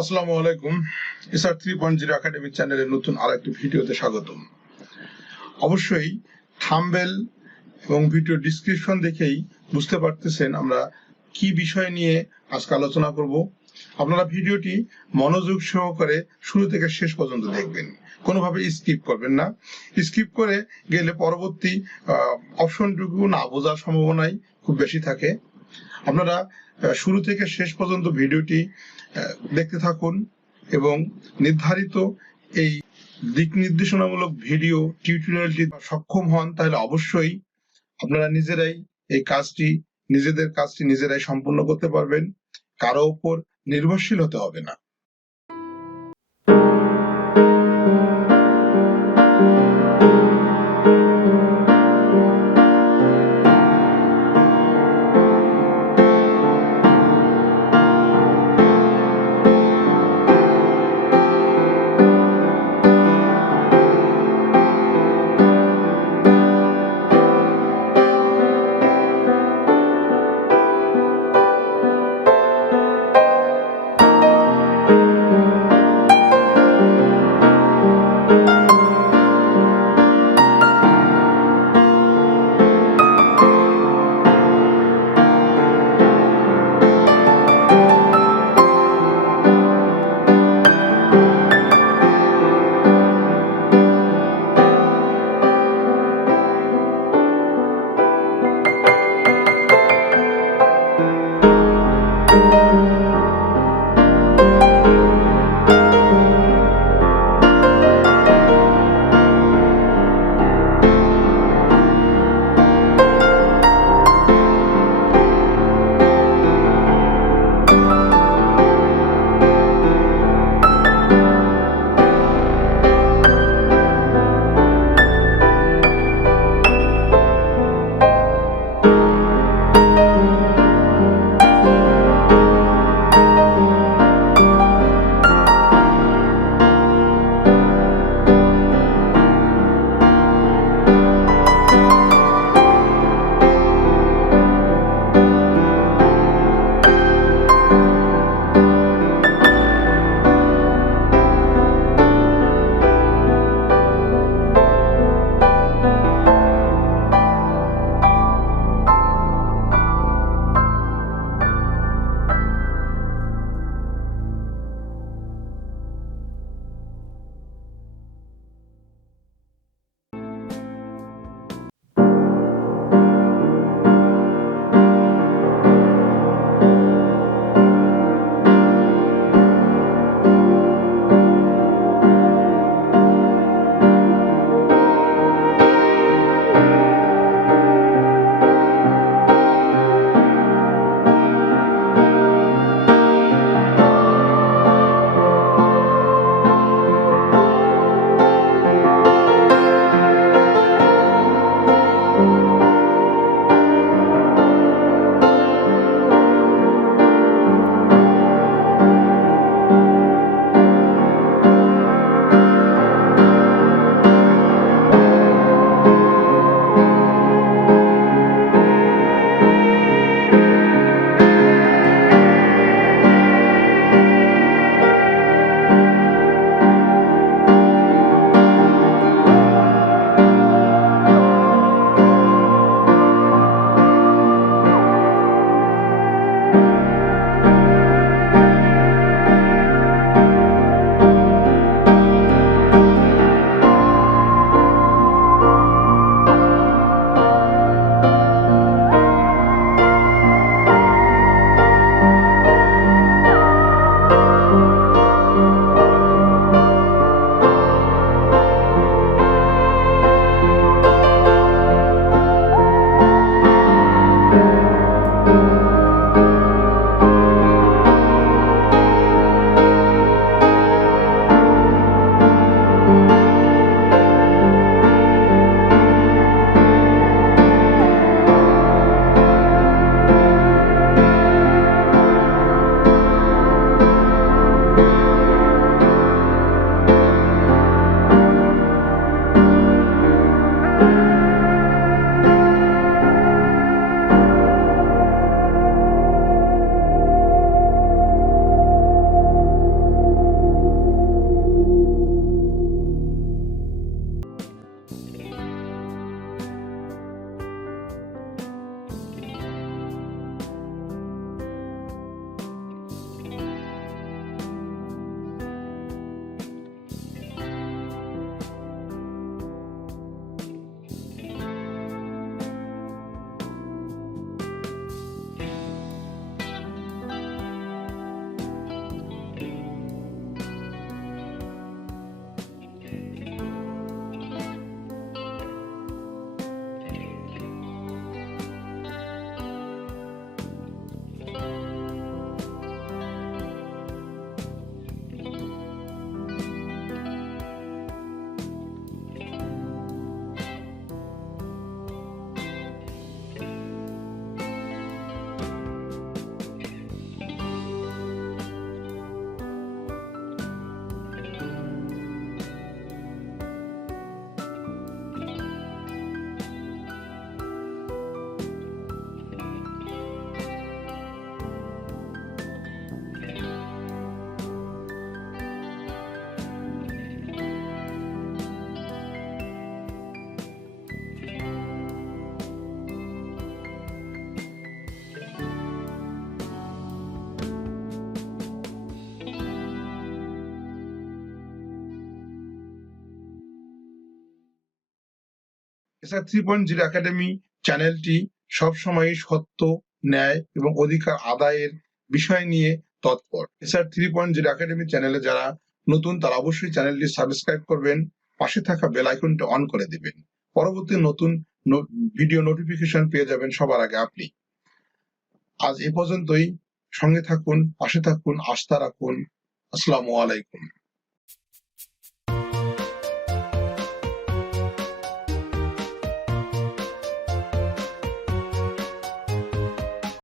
আসসালামু আলাইকুম। SR 3.0 academic চ্যানেলের নতুন আরেকটি ভিডিওতে স্বাগতম। অবশ্যই থাম্বনেল এবং ভিডিও ডেসক্রিপশন দেখেই বুঝতে পারতেছেন আমরা কি বিষয় নিয়ে আজকে আলোচনা করব। আপনারা ভিডিওটি মনোযোগ সহকারে শুরু থেকে শেষ পর্যন্ত দেখবেন, কোনোভাবে স্কিপ করবেন না। স্কিপ করে গেলে পরবর্তী অপশনটুকু না বোঝার সম্ভাবনাই খুব বেশি থাকে। আপনারা শুরু থেকে শেষ পর্যন্ত ভিডিওটি দেখতে থাকুন এবং নির্ধারিত এই দিক নির্দেশনামূলক ভিডিও টিউটোরিয়ালটি সক্ষম হন, তাহলে অবশ্যই আপনারা নিজেরাই নিজেদের কাজটি নিজেরাই সম্পূর্ণ করতে পারবেন, কারো উপর নির্ভরশীল হতে হবে না। এছাড়া 3.0 একাডেমি চ্যানেলটি সবসময় সত্য, ন্যায় এবং অধিকার আদায়ের বিষয় নিয়ে তৎপর। এছাড়া 3.0 একাডেমি চ্যানেলে যারা নতুন তারা অবশ্যই চ্যানেলটি সাবস্ক্রাইব করবেন, পাশে থাকা বেল আইকনটা অন করে দিবেন। পরবর্তী নতুন ভিডিও নোটিফিকেশন পেয়ে যাবেন সবার আগে আপনি। আজ এ পর্যন্তই। সঙ্গে থাকুন, পাশে থাকুন, আস্থা রাখুন। আসসালামু আলাইকুম।